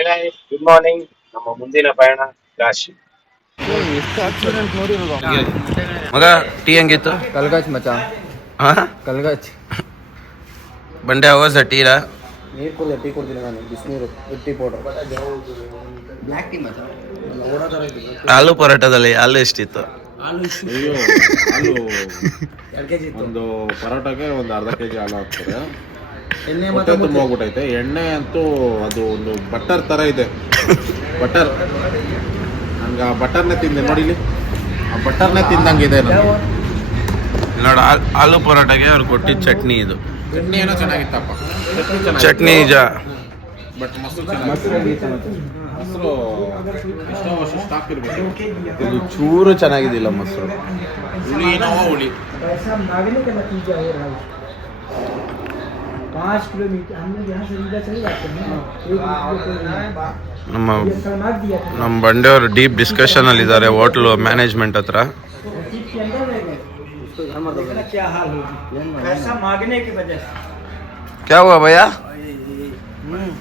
Hi guys, good morning. ನಮ್ಮ ಮುಂದಿನ ಪಯಣ ಕಾಶಿ. ಮಗ ಟೀ ಹೆಂಗಿತ್ತು? ಕಲ್ಗಾಚ್ ಮಚ ಕಲ್ಗಾಚ್ ಬಂಡೆ ಅವರ್ಸ್ ಟೀರಾ? ನೀರು ಕುಡಿದೆ, ಟೀ ಕೊಡ್ತೀನಿ ನಾನು, ಬಿಸಿನೀರು ಟೀ ಪೌಡರ್ ಬ್ಲ್ಯಾಕ್ ಟೀ ಮಚ. ಆಲೂ ಪರೋಟದಲ್ಲಿ ಹಾಲು ಎಷ್ಟಿತ್ತು? ಅಯ್ಯೋ ಹಾಲು 2 kg ಇತ್ತು. ಒಂದು ಪರೋಟಕ್ಕೆ ಒಂದು ಅರ್ಧ kg ಹಾಲು ಹಾಕ್ತಾರೆ. ಎಣ್ಣೆ ಹೊಟ್ಟೆ ತುಂಬ ಹೋಗ್ಬಿಟ್ಟೈತೆ. ಎಣ್ಣೆ ಅಂತೂ ಅದು ಒಂದು ಬಟರ್ ಥರ ಇದೆ. ಬಟರ್ ನಂಗೆ ಆ ಬಟರ್ನೇ ತಿಂದೆ ನೋಡಿಲಿ, ಆ ಬಟರ್ನೇ ತಿಂದಂಗಿದೆ ನನಗೆ. ನೋಡು, ಆಲೂ ಪರೋಟಗೆ ಅವ್ರು ಕೊಟ್ಟಿದ್ದ ಚಟ್ನಿ ಇದು. ಚಟ್ನಿ ಏನೋ ಚೆನ್ನಾಗಿತ್ತಪ್ಪ, ಚಟ್ನಿ ನಿಜ. ಬಟ್ ಮೊಸರು ಎಷ್ಟೋ ವರ್ಷ ಸ್ಟಾಕ್ ಇರಬೇಕು. ಇದು ಚೂರು ಚೆನ್ನಾಗಿದ್ದಿಲ್ಲ ಮೊಸರು. ಹುಳಿ ಏನೋ ಹುಳಿ. 5 किलोमीटर हम लोग यहाँ से इधर चले जाते हैं। ನಮ್ಮ ಬಂಡೆಯವರು ಡೀಪ್ ಡಿಸ್ಕಷನ್ ಅಲ್ಲಿ ಇದ್ದಾರೆ ಹೋಟ್ಲು ಮ್ಯಾನೇಜ್ಮೆಂಟ್ ಹತ್ರ. क्या हाल होगी पैसा मांगने की वजह से। क्या हुआ भैया?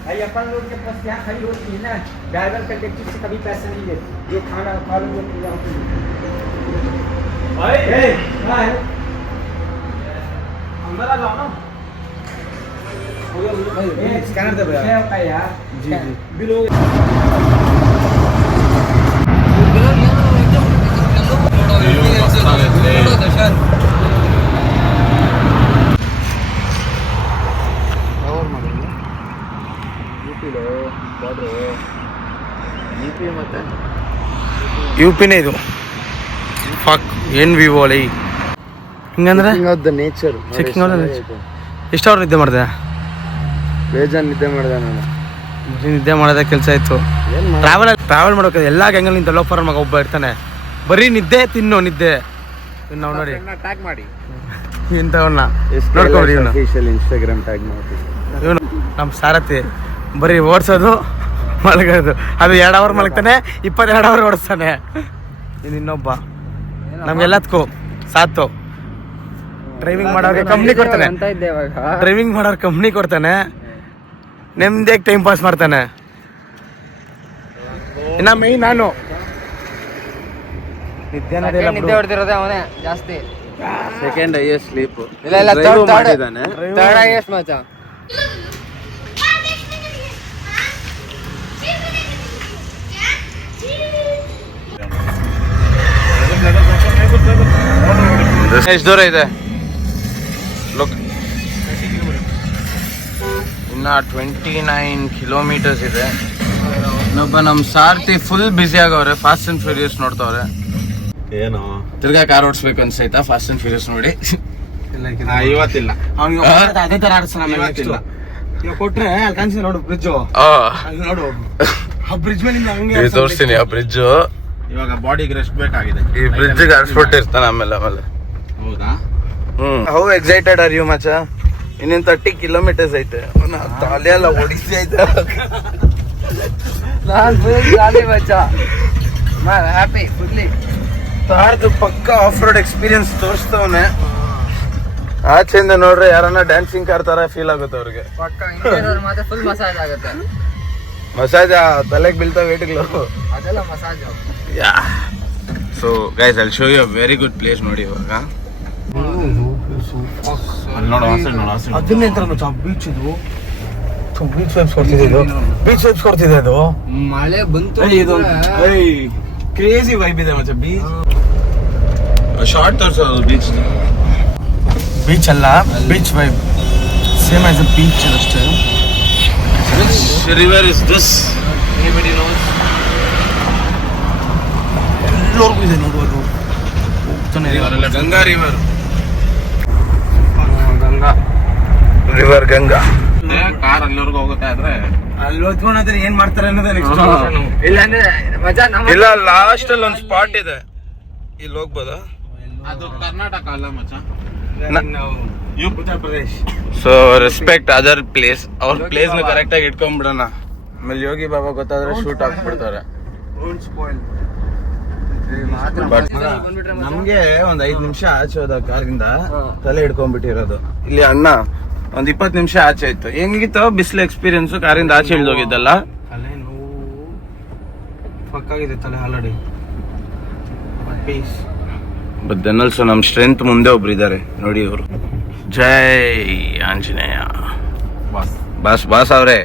भाई अपन लोग के पास क्या खड़ी होती है ना, ड्राइवर का टैक्सी से कभी पैसा नहीं लेते। ये खाना खा लो अंदर आ जाओ ना। स्कैनर दे भैया। क्या होता है यार? जी जी बिल हो गया। ಯುಪಿನೇ ಇದು. ಫಕ್ ಏನ್ ವಿವೋ ಲೈ ಹಿಂಗಂದ್ರೆ ನೇಚರ್ ಚೆಕಿಂಗ್ ಔಟ್ ಎಷ್ಟು ಅವ್ರು ನಿದ್ದೆ ಮಾಡಿದೆ? ಬೇಜಾನ್ ನಿದ್ದೆ ಮಾಡಿದೆ ನಾನು. ನಿದ್ದೆ ಮಾಡೋದೇ ಕೆಲಸ ಇತ್ತು. ಟ್ರಾವೆಲ್ ಮಾಡೋಕೆ ಎಲ್ಲ ಗಂಗಲ್ ನಿಂತ ಲೋಫರ್ ಮಗ ಒಬ್ಬ ಇರ್ತಾನೆ, ಬರೀ ನಿದ್ದೆ ತಿನ್ನು ನಿದ್ದೆ. ನಾವು ನೋಡಿ ಟ್ಯಾಗ್ ಮಾಡಿ ಇಂಥವನ್ನ ನೋಡ್ಕೊಬಿಡಿ. ಇವನು ಇನ್ಸ್ಟಾಗ್ರಾಮ್ ಟ್ಯಾಗ್ ಮಾಡಿ. ಇವನು ನಮ್ಮ ಸಾರಥಿ, ಬರೀ ಓಡಿಸೋದು ಮಲಗೋದು. ಅದು 2 ಅವರ್ ಮಲಗ್ತಾನೆ, 22 ಅವರ್ ಓಡಿಸ್ತಾನೆ. ಇದು ಇನ್ನೊಬ್ಬ ನಮ್ಗೆಲ್ಲದಕ್ಕೂ ಸಾತು. ಡ್ರೈವಿಂಗ್ ಮಾಡೋರಿಗೆ ಕಂಪ್ನಿ ಕೊಡ್ತಾನೆ, ಡ್ರೈವಿಂಗ್ ಮಾಡೋರು ಕಂಪ್ನಿ ಕೊಡ್ತಾನೆ, ನೆಮ್ಮದಿಯಾಗಿ ಟೈಮ್ ಪಾಸ್ ಮಾಡ್ತಾನೆ. ಇನ್ನ ಮೈನ್ ನಾನು ನಿದ್ದೆ ಹೊಡೆದಿರೋದೇ ಅವನೇ ಜಾಸ್ತಿ. Second highest sleep. ಇಲ್ಲ ಥರ್ಡ್ ಹೈಯೆಸ್ಟ್ ಮಚ. ಎಷ್ಟು ದೂರ ಇದೆ? ಇನ್ನ 29 ಕಿಲೋಮೀಟರ್ಸ್ ಇದೆ. ಇನ್ನೊಬ್ಬ ನಮ್ಮ ಸಾರಥಿ ಫುಲ್ ಬ್ಯುಸಿ ಆಗವ್ರೆ, ಫಾಸ್ಟ್ ಅಂಡ್ ಫ್ಯೂರಿಯಸ್ ನೋಡ್ತಾವ್ರೆ. ಏನು ತಿರ್ಗಾ ಕಾರ್ ಓಡಿಸ್ಬೇಕು ಅನ್ಸೈತಾ ಫಾಸ್ಟ್ ಅಂಡ್ ಫ್ಯೂರಿಯಸ್ ನೋಡಿ? ಇವತ್ತಿಲ್ಲ, ಅದೇ ತರ ಆಡ್ಸೋಣ ಇವತ್ತಿಲ್ಲ. ಕೊಟ್ರೆ ಅಲ್ಲಿ ಕಾಣಿಸಿ ನೋಡು ಬ್ರಿಡ್ಜ್, ಅಲ್ಲಿ ನೋಡು ಆ ಬ್ರಿಡ್ಜ್ ಮೇಲೆ ತೋರಿಸ್ತೀನಿ. ಆ ಬ್ರಿಡ್ಜ್ ಇವಾಗ ಬಾಡಿಗೆ ರೆಸ್ಟ್ ಬೇಕಾಗಿದೆ. ಈ ಬ್ರಿಡ್ಜ್ ಆಡ್ಸ್ಬಿಟ್ಟಿರ್ತಾನೆ ಆಮೇಲೆ. ಹೌದಾ? ಹೌ ಎಕ್ಸೈಟೆಡ್ ಆರ್ ಯು ಮಚ? ಇನ್ನೇನು 30 ಕಿಲೋಮೀಟರ್ಸ್ ಐತೆ. ತಲೆ ಎಲ್ಲ ಹೊಡಿಸಿ ಐತೆ. ನಾನು ಫುಲ್ ಜಾಲಿ ಮಚ, ಹ್ಯಾಪಿ ಫುಲ್ಲಿ. ತಾರ್ದು ಪಕ್ಕ ಆಫ್ ರೋಡ್ ಎಕ್ಸ್ಪೀರಿಯನ್ಸ್ ತೋರಿಸ್ತವನೆ. ಆಚೆಯಿಂದ ನೋಡ್ರೆ ಯಾರನ್ನ ಡ್ಯಾನ್ಸಿಂಗ್ ಕಾರ್ ತರ ಫೀಲ್ ಆಗುತ್ತೆ ಅವ್ರಿಗೆ. ಪಕ್ಕ ಮಾತ್ರ ಫುಲ್ ಮಸಾಜ್ ಆಗುತ್ತೆ. ಮಸಾಜ್ ತಲೆಗೆ ಬೀಳ್ತಾವ ವೇಟ್ಗಳು, ಅದೆಲ್ಲ massage. Yeah. So guys, I will show you a very good place. ನೋಡಿ ಇವಾಗ ಅದನ್ನೇ ಬೀಚ್ ಇದು. ಬೀಚ್ ವೈಬ್ಸ್ ಕೊಡ್ತಿದೆ ಇದು, ಬೀಚ್ ವೈಬ್ಸ್ ಕೊಡ್ತಿದೆ ಅದು. ಮಳೆ ಬಂತು, ಕ್ರೇಜಿ ವೈಬ್ ಇದೆ ಮಚ್ಚ. ಬೀಚ್ ಶಾರ್ಟ್ ತೋರಿಸೋದು ಬೀಚ್. ಬೀಚ್ ಅಲ್ಲ, beach vibe same as a beach ಅಷ್ಟೇ. Which river is this? Anybody knows? ಎಲ್ಲರಿಗೂ ಇದೆ ನೋಡುವುದು. Ganga river. Ganga river, Ganga. Car ಅಲ್ಲಿವರೆಗೂ ಹೋಗುತ್ತೆ. ಆದ್ರೆ ಅಲ್ಲಿ ಓದ್ಕೊಂಡ್ರೆ ಏನ್ ಮಾಡ್ತಾರೆ ಅನ್ನೋದೇ ನೆಕ್ಸ್ಟ್. ಇಲ್ಲಾಂದ್ರೆ ಮಜಾ ನಮ್ಮ ಇಲ್ಲ, ಲಾಸ್ಟ್ ಅಲ್ಲಿ ಒಂದು ಸ್ಪಾಟ್ ಇದೆ, ಇಲ್ಲಿ ಹೋಗ್ಬೋದಾ? ಅದು ಕರ್ನಾಟಕ ಅಲ್ಲ ಮಚ್ಚ, Uttar Pradesh. So respect other place. ಅವ್ರ ಪ್ಲೇಸ್ ನ ಕರೆಕ್ಟ್ ಆಗಿ ಇಟ್ಕೊಂಡ್ಬಿಡೋಣ. ಆಮೇಲೆ ಯೋಗಿ ಬಾಬಾ ಗೊತ್ತಾದ್ರೆ ಶೂಟ್ ಹಾಕ್ಬಿಡ್ತಾರೆ. ನಮ್ಗೆ ಒಂದ್ 5 ನಿಮಿಷ ಆಚೆ ಹೋದ ಕಾರಿಂದ ತಲೆ ಹಿಡ್ಕೊಂಡ್ಬಿಟ್ಟಿರೋದು. ಇಲ್ಲಿ ಅಣ್ಣ ಒಂದ್ 20 ನಿಮಿಷ ಆಚೆ ಇತ್ತು. ಹೆಂಗಿತ್ತು ಬಿಸಿಲು ಎಕ್ಸ್ಪೀರಿಯನ್ಸ್? ಕಾರಿಂದ ಆಚೆ ಇಳ್ದೋಗಿದ್ದಲ್ಲ, ಪಕ್ಕಾಗಿದೆ ತಲೆ already. Piece. But then also ನಮ್ಮ ಸ್ಟ್ರೆಂತ್ ಮುಂದೆ ಒಬ್ರು ಇದ್ದಾರೆ ನೋಡಿ ಇವರು. ಜೈ ಆಂಜನೇಯ. ಬಾಸ್ ಅವರೇ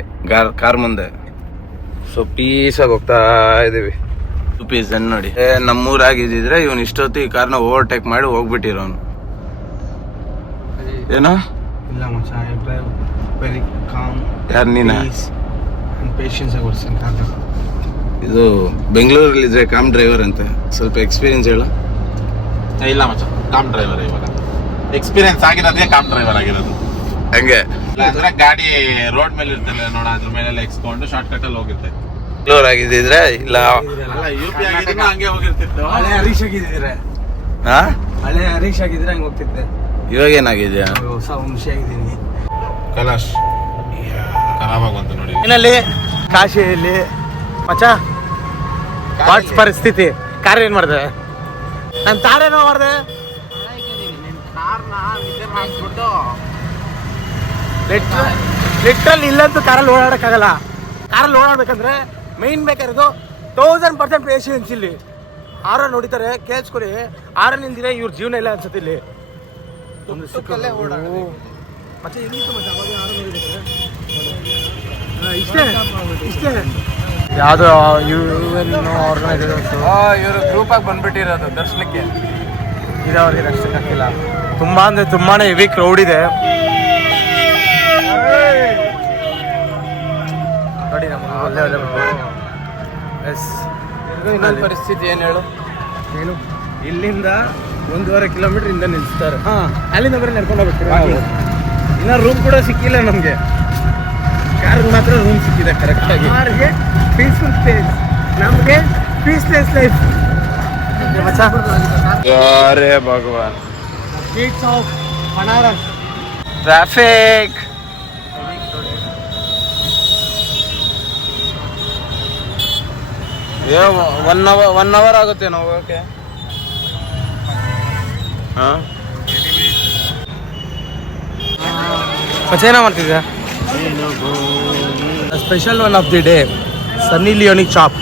ಕಾರ್ ಮುಂದೆ. ಸೊ ಪೀಸಾಗಿ ಹೋಗ್ತಾ ಇದೀವಿ. ಪೀಸ್ ನೋಡಿ ನಮ್ಮೂರಾಗಿದ್ದಿದ್ರೆ ಇವನು ಇಷ್ಟೊತ್ತು ಈ ಕಾರ್ನ ಓವರ್ಟೇಕ್ ಮಾಡಿ ಹೋಗ್ಬಿಟ್ಟಿರೋನು. ಏನೋ ಇಲ್ಲ ಮಚ್ಚ, ಐ ಡ್ರೈವ್ ವೆರಿ ಕಾಮ್. ಯಾರು ನೀನ? ಪೇಷನ್ಸ್ ಆಗಿ ಓಡಿಸ್ತೀನಿ ಕಾರ್. ಇದು ಬೆಂಗಳೂರಲ್ಲಿ ಇದ್ರೆ ಕಾಮ್ ಡ್ರೈವರ್ ಅಂತ. ಸ್ವಲ್ಪ ಎಕ್ಸ್ಪೀರಿಯನ್ಸ್ ಹೇಳ. ಇಲ್ಲ ಮಚ್ಚ, ಕಾಮ್ ಡ್ರೈವರ್ ಇವಾಗ. ಎಕ್ಸ್ಪೀರಿಯನ್ಸ್ ಆಗಿರೋದೇ ಕಾಮ್ ಡ್ರೈವರ್ ಆಗಿರೋದು. ಹಂಗೆ ಅಂದ್ರೆ ಗಾಡಿ ರೋಡ್ ಮೇಲೆ ಇರ್ತಲ್ಲ ನೋಡ, ಅದ್ರ ಮೇಲೆಲ್ಲ ಎಕ್ಸ್ಕೊಂಡು ಶಾರ್ಟ್ ಕಟ್ ಅಲ್ಲಿ ಹೋಗಿರ್ತೆ. ಬೆಂಗಳೂರು ಆಗಿದ್ದಿದ್ರೆ ಇಲ್ಲ ಅಲ್ಲ UP ಆಗಿದ್ರು ಹಂಗೆ ಹೋಗಿರ್ತಿತ್ತು. ಹಳೆ ಹರೀಶ್ ಆಗಿದ್ದಿದ್ರೆ ಹಾ ಹಳೆ ಹರೀಶ್ ಆಗಿದ್ರೆ ಹಂಗೆ ಹೋಗ್ತಿದ್ದೆ. ಇವಾಗ ಏನಾಗಿದ್ಯಾ? ಹೊಸ ವಂಶಿ ಆಗಿದ್ದೀನಿ. ಕಲಾಶ್ ಖರಾಬ್ ಬಂತು ನೋಡಿ. ಏನಲ್ಲಿ ಕಾಶಿಯಲ್ಲಿ ಮಚ್ಚ ವಾಟ್ಸ್ ಪರಿಸ್ಥಿತಿ. ಕಾರ್ ಏನ್ ಮಾಡಿದೆ? ನಾನು ತಾರೇನೋ ಮಾಡಿದೆ. ಲಿಟ್ರಲ್ ಇಲ್ಲಂತೂ ಕಾರಲ್ಲಿ ಓಡಾಡಕ್ಕಾಗಲ್ಲ. ಕಾರಲ್ಲಿ ಓಡಾಡ್ಬೇಕಂದ್ರೆ ಮೈನ್ ಬೇಕಾಗಿರೋದು 1000% ಪೇಷನ್ಸ್. ಇಲ್ಲಿ ಆರ ನೋಡಿತಾರೆ, ಕೇಳಿಸ್ಕೊಡಿ. ಆರ ನಿಂದಿರ ಇವ್ರ ಜೀವನ ಇಲ್ಲ ಅನ್ಸುತ್ತೆ ಇಲ್ಲಿ. ಮತ್ತೆ ಇಷ್ಟೇ ಯಾವ್ದು ಇವರು ಗ್ರೂಪ್ ಆಗಿ ಬಂದ್ಬಿಟ್ಟಿರೋದು ದರ್ಶನಕ್ಕೆ. ಇದು ಅವ್ರಿಗೆ ದರ್ಶನಕ್ಕೆ ಹಾಕಿಲ್ಲ. ತುಂಬಾ ಅಂದ್ರೆ ತುಂಬಾನೇ ಹೆವಿ ಕ್ರೌಡ್ ಇದೆ ನೋಡಿ. ನಮ್ಗೆ ಒಳ್ಳೆ ಪರಿಸ್ಥಿತಿ ಏನು ಹೇಳು. ಏನು ಇಲ್ಲಿಂದ 1.5 ಕಿಲೋಮೀಟರ್ ಇಂದ ನಿಲ್ಲಿಸ್ತಾರೆ. ಅಲ್ಲಿಂದ ಬರೀ ನಡ್ಕೊಂಡು ಹೋಗ್ಬೇಕು. ಇನ್ನ ರೂಮ್ ಕೂಡ ಸಿಕ್ಕಿಲ್ಲ ನಮಗೆ. ಕಾರ್ಗೆ ಮಾತ್ರ ರೂಮ್ ಸಿಕ್ಕಿದೆ ಕರೆಕ್ಟಾಗಿ. ಕಾರ್ಗೆ ಪೀಸ್ಫುಲ್ ಸ್ಪೇಸ್, ನಮಗೆ ಪೀಸ್ಲೆಸ್ ಲೈಫ್. ಅರೆ ಭಗವಾನ್. Streets of Banaras. Traffic. One hour ಆಗುತ್ತೆ ನಾವು ಹೋಗಕ್ಕೆ. ಮತ್ತೇನ ಮಾಡ್ತಿದ್ದೆ? Special one of the day Sunny Leone chop.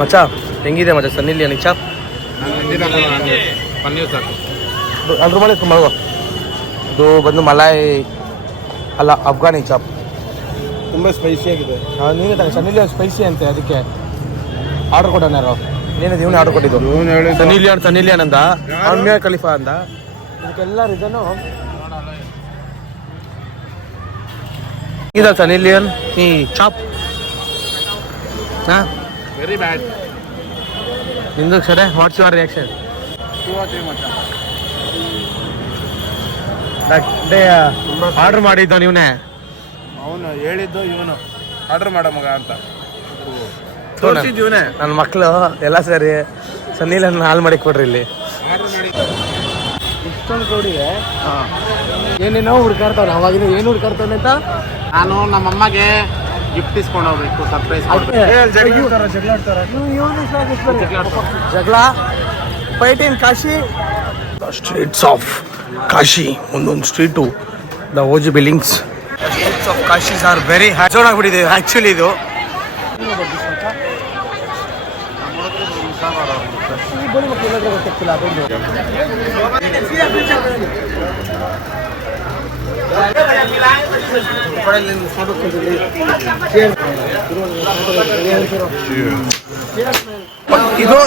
ಮಚ್ಚ ಹೆಂಗಿದೆ ಮಚ್ಚ ಸನ್ನಿ ಲಿಯೋನಿ ಚಾಪ್? ಪನ್ನೀರ್ ಸಾಕು. ಅದ್ರ ಮೇಲೆ ಮಲಗೋ. ಇದು ಬಂದು ಮಲಾಯಿ ಅಲ್ಲ, ಅಫ್ಘಾನಿ ಚಾಪ್. ತುಂಬ ಸ್ಪೈಸಿ ಆಗಿದೆ. ನೀನೇ ತಾನೆ ಸನ್ನಿ ಲಿಯೋನ್ ಸ್ಪೈಸಿ ಅಂತೆ, ಅದಕ್ಕೆ ಆರ್ಡರ್ ಕೊಡೋಣ. ಯಾರು ನೀನು ಇವನೇ ಆರ್ಡರ್ ಕೊಟ್ಟಿದ್ದು? ಸನ್ನಿ ಲಿಯೋನ್ ಅಂದ, ಅವ್ನ ಮಿಯಾ ಖಲೀಫಾ ಅಂದ. ಇದಕ್ಕೆಲ್ಲ ಇದನ್ನು ಇದು ಸನ್ನಿ ಲಿಯೋನ್ ಈ ಚಾಪ್. ಹಾಂ, ವೆರಿ ಬ್ಯಾಡ್. ನಿಂದು ಸರಿ. What's your reaction? ಆರ್ಡರ್ ಮಾಡಿದ್ದ ನೀವನೇ? ಅವನು ಹೇಳಿದ್ದು ಇವನು ಆರ್ಡರ್ ಮಾಡ ಮಗ ಅಂತ. ಇವನೇ ನನ್ನ ಮಕ್ಕಳು ಎಲ್ಲ ಸರಿ ಸನ್ನಿಲನ್ನ ಹಾಲು ಮಾಡಿ ಕೊಡ್ರಿ. ಇಲ್ಲಿ ಇಷ್ಟೊಂದು ಕ್ರೌಡಿಗೆ ಏನೇನೋ ಹುಡ್ಕಾಡ್ತಾವ್ರೆ. ಅವಾಗಿನ ಏನು ಹುಡ್ಕಾಡ್ತಾವೆ ಅಂತ ನಾನು ನಮ್ಮಮ್ಮಗೆ ಗಿಫ್ಟ್ ಇಸ್ಕೊಂಡು ಹೋಗ್ಬೇಕು, ಸರ್ಪ್ರೈಸ್ ಜಗಳ fight in Kashi. Streets of Kashi, ಒಂದೊಂದು street the OG buildings. Streets of Kashi's are very ಹ್ಯಾಚೋನ್ ಆಗಿಬಿಟ್ಟಿದೆ ಆ್ಯಕ್ಚುಲಿ. ಇದು ಇದು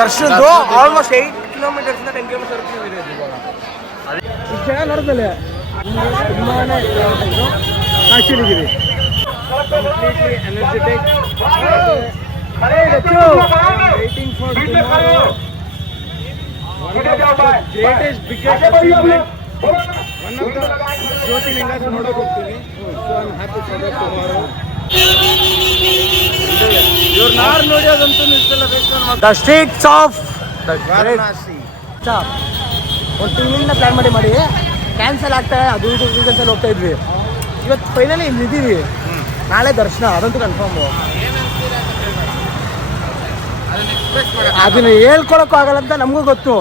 ದರ್ಶನದ್ದು ಆಲ್ಮೋಸ್ಟ್ 8 ಕಿಲೋಮೀಟರ್ಸ್ 10 ಕಿಲೋಮೀಟರ್ ಜನ ನಡೆದಲ್ಲ. ತುಂಬಾನೇ ಕಾಶಿಲಿದ್ದೀವಿ. Completely energetic. waiting for tomorrow. One of the greatest, biggest achievement. One of the Jyotirlingas ನೋಡೋಕೆ ಹೋಗ್ತೀವಿ. So I'm happy for that tomorrow. ಇವ್ರು ನಾರು ನೋಡಿಯೋದಂತೂ ನಿಲ್ಸಲ್ಲ. The streets of Varanasi. ಒಂದು ತಿಂಗಳಿಂದ ಪ್ಲಾನ್ ಮಾಡಿ ಕ್ಯಾನ್ಸಲ್ ಆಗ್ತಾರೆ. ಅದು ಇದು ಅಂತ ಹೋಗ್ತಾ ಇದ್ವಿ. ಇವತ್ತು ಫೈನಲಿ ಇಲ್ಲಿ ಇದ್ದೀವಿ. ನಾಳೆ ದರ್ಶನ, ಅದಂತೂ ಕನ್ಫರ್ಮು. ಅದನ್ನ ಹೇಳ್ಕೊಳಕ್ಕೂ ಆಗಲ್ಲ ಅಂತ ನಮಗೂ ಗೊತ್ತು.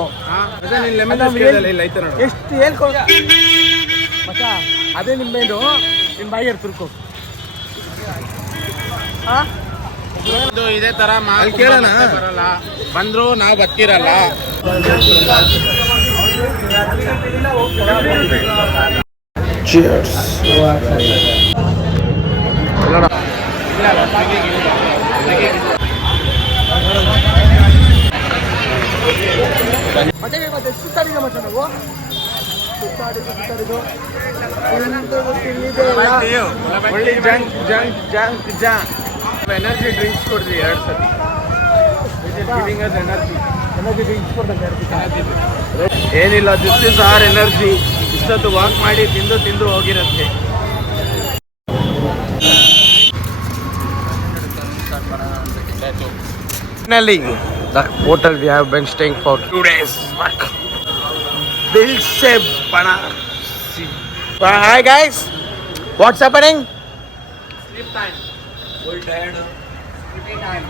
ಎಷ್ಟು ಹೇಳ್ಕೊಳ ಮಚ್ಚ, ಅದೇ ನಿಮ್ಮೇನು ನಿಮ್ಮ ಬಾಯಿಗೆ ತುರ್ಕು. ಇದು ಇದೇ ತರ ಅಲ್ಲಿ ಕೇಳೋಣ. ಬರಲ್ಲ, ಬಂದ್ರು ನಾವು ಬರ್ತಿರಲ್ಲ. ಮತ್ತೆ ಸುತ್ತಾಡಿದ ಮತ್ತೆ ನಾವು ಸುತ್ತಾಡಿದು ಒಳ್ಳೆ ಎನರ್ಜಿ ಡ್ರಿಂಕ್ಸ್ ಕೊಡ್ರಿ 2 ಸತಿ. ಎನರ್ಜಿ ಡ್ರಿಂಕ್ಸ್ ಕೊಡ್ತಾರೆ 2 ಸತಿ. ಏನಿಲ್ಲ, ದಿಸ್ ಇಸ್ ಆರ್ ಎನರ್ಜಿ. ಇಷ್ಟೊತ್ತು ವಾಕ್ ಮಾಡಿ ತಿಂದು ಹೋಗಿರುತ್ತೆ. Finally, the hotel we have been staying for 2 days. Bill se bana. Hi guys, what's happening? Sleep time. Full tired. Sleeping time.